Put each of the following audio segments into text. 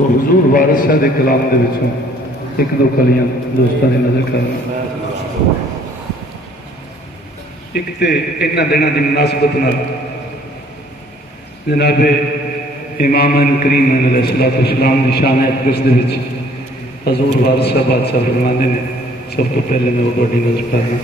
तो हुजूर वारिस साहब के कलाम के विचों एक दो कलियां दोस्तों की नजर करना। एक तो इन्होंने दिनों की मुनासबत नाल जनाब इमाम करीम अलैहिस्सलाम की शान अक़दस दे विच हजूर वारिस साहब बादशाह फरमाते हैं, सब तो पहले मैं वो बड़ी नजर करना।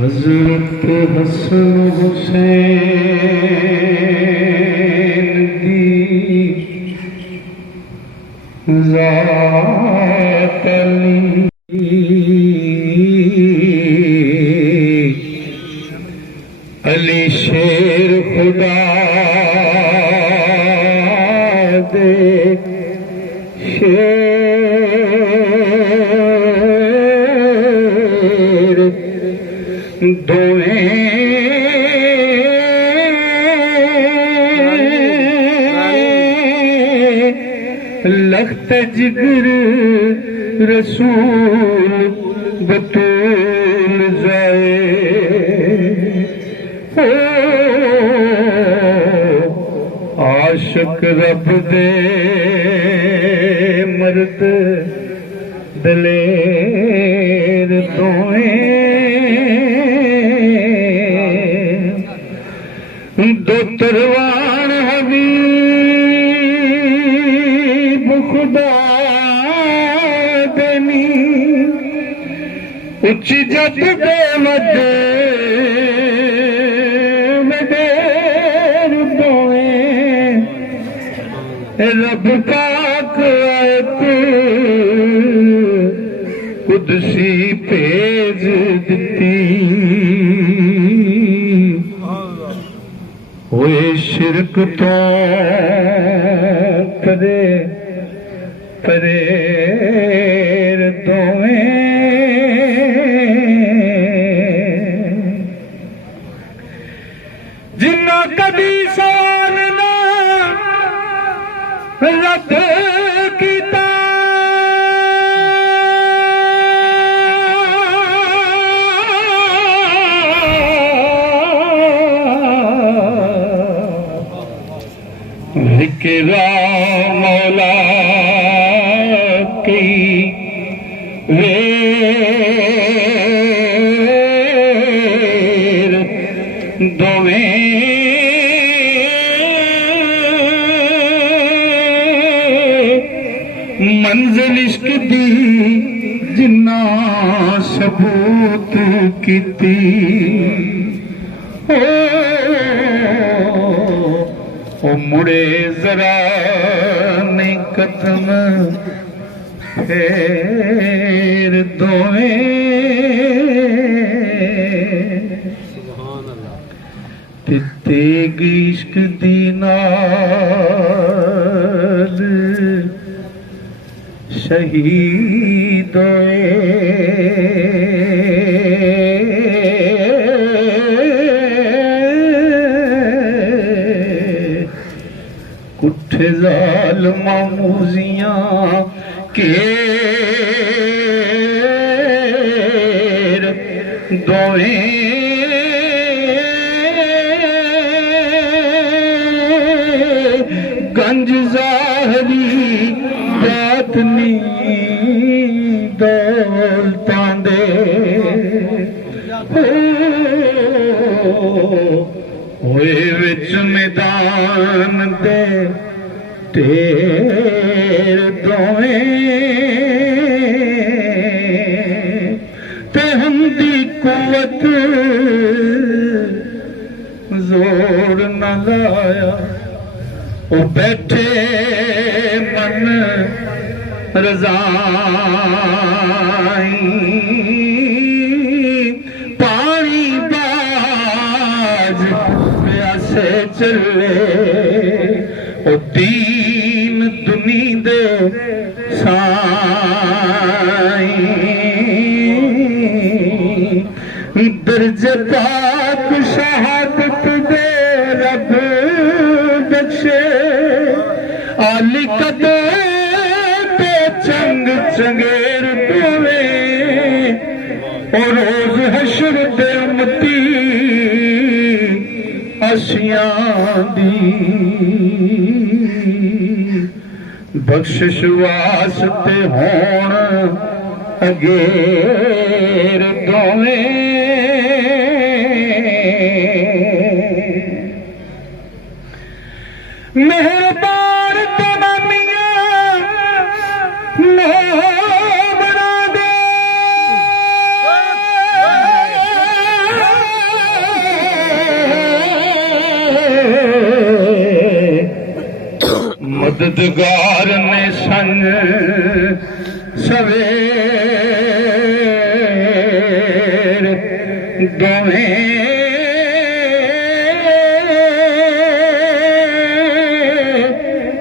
हजरत हसन हुसैन दी ज़ात अली अली शेर खुदा दे शेर दोए लख्त जिगर रसूल बतूल जाए आशिक रब दे मर्द दलेर दोए दो तरवान हबीब खुदा देनी उच्च जत दे मद मदेर दोए रब पाक आयत कुदसी भेज दिती होए शिरक तो परे परेर दोए जिन्ना कभी सवाल ना रद कीता जिक्रा मौला की वेर दोवें मंजिल इश्क दी जिन्ना सबूत कीती ओ मुड़े जरा नहीं कदम फेर दोए तेग इश्क दी नाल शहीद होए कुठे ज़ालिमा मूजियां केर दोए गंज ज़ाहरी बातनी दौलतां दे होए विच मैदान दे ढेर दोए ते हमदी कुवत जोर न लाया ओ बैठे मन रज़ाई पानी बाज प्यासे चले ओ दीन दुनी दे साईं दर्ज पाक शहादत दे रब बख्शे लिख कदे ते चंग चंगेर पवे और रोज हशर दे उम्मती असियां दी बख्शिश वास्ते होण अगेर दोवें मेहरबान तमामियां बना दे मददगार ने सन सवेर दोवें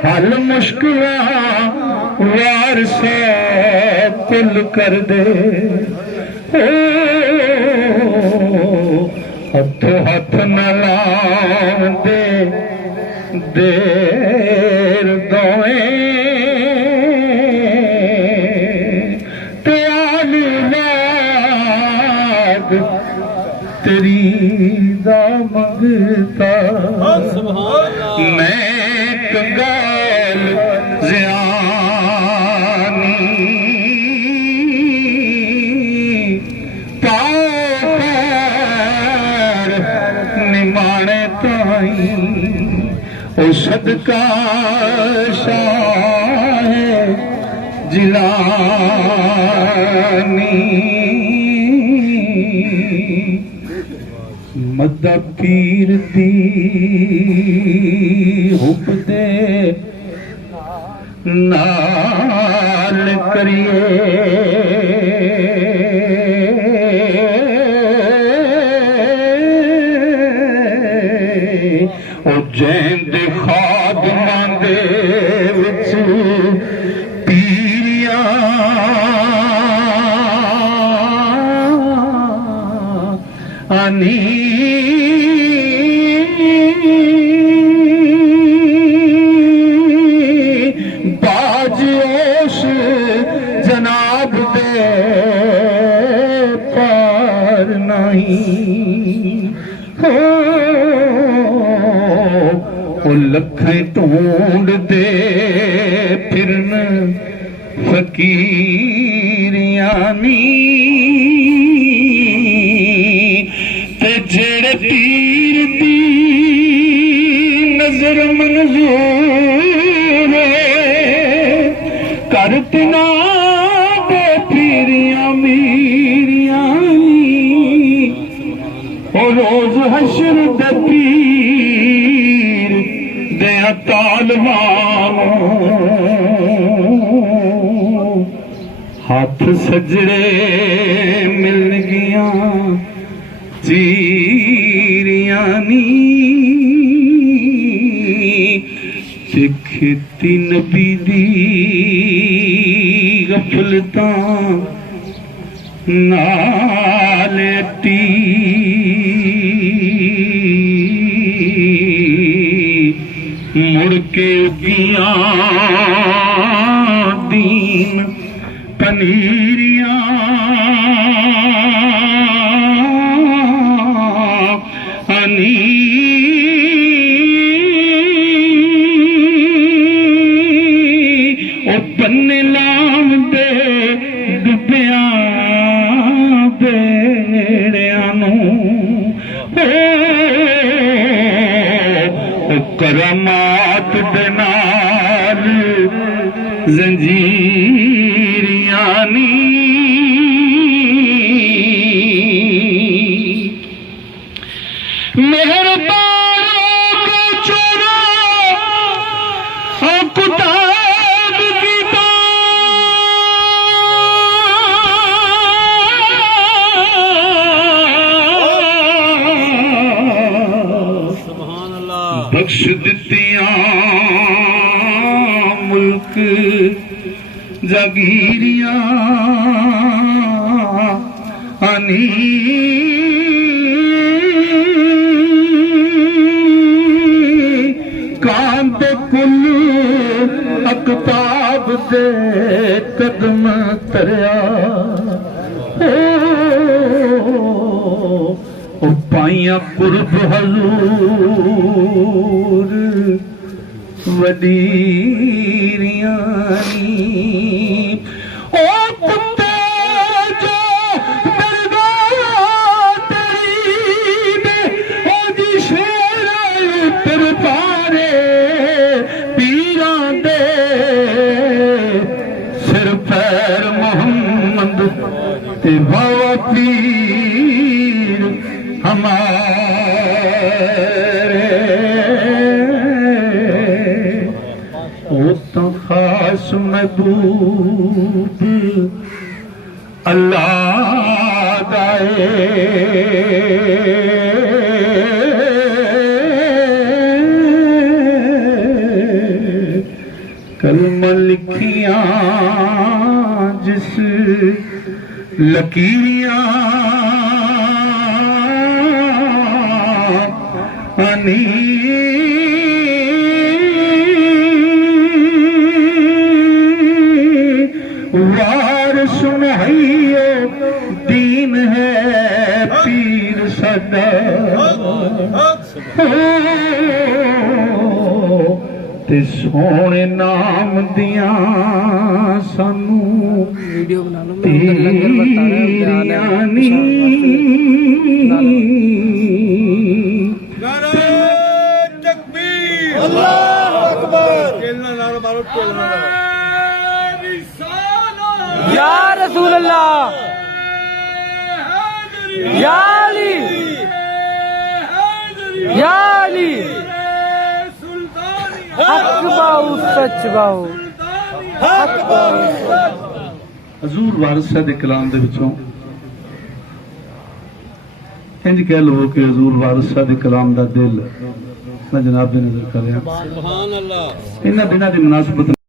हल मुश्किल वार से कुल कर दे हथों हाथ न लाव दे देर दोवें त्याली लाग तेरी दा मंगता मैं कंगाल ज़ियानी पाओ पैर निमाणे ताई ओ सदका शाह जिलानी मदा पीर दी हुब दे नाल करिए ओ जैन दे खादमां दे विच पीरियां आनी बाज ओश जनाब दे पार नहीं हो लखें ढूंढ दे फिरन फकीरियानी ते जेड़े तीर दी नजर मंजूर कर तिना दे फिरियां मीरियां ओ रोज हशर दे पीर दे तालवां हाथ सजड़े मिल गया चीरियानी सिखती नबी दी गफलतां नालटी मुड़ के उगियां दीन पनीरियां आनी ओ पन्ने लाम दे डुबिया बेड़ियां नूं करमात दे नाल जंजीरियानी मेहरबानों के चोरा कुताब कीता बख्श दित्तियां मुल्क जागीरियां आनी कांत कुल आफताब दे कदम तरया ओ पाइया कुर्ब हजूर वडीरियानी ओ कुत्ते जो दरबार तेरी दे ओ जी शेरा उतर पारे पीरां दे सिर पैर मोहम्मद ते बाबा पीर हमारे ओ तो खास महबूब अल्लाह दाए कलमा लिखियां जिस लकीरियां अनी वार सुनहियो दीन है पीर सदा ते सोने नाम दिया सानू वीडियो बना लो, मैं उधर लंगर बता रहा हूं, ध्यान है। अल्लाहु अकबर केलना नारा मारो केलना या रसूल अल्लाह या अली या अली हक बाऊ सच बाऊ हक बाऊ हजूर वारिस साहब दे कलाम दे विचों इंज कह लो कि हजूर वारिस साहब दे कलाम दा दिल मैं जनाब दे नजर कर रहा सुभान अल्लाह इन्हां दिनां दी मुनासबत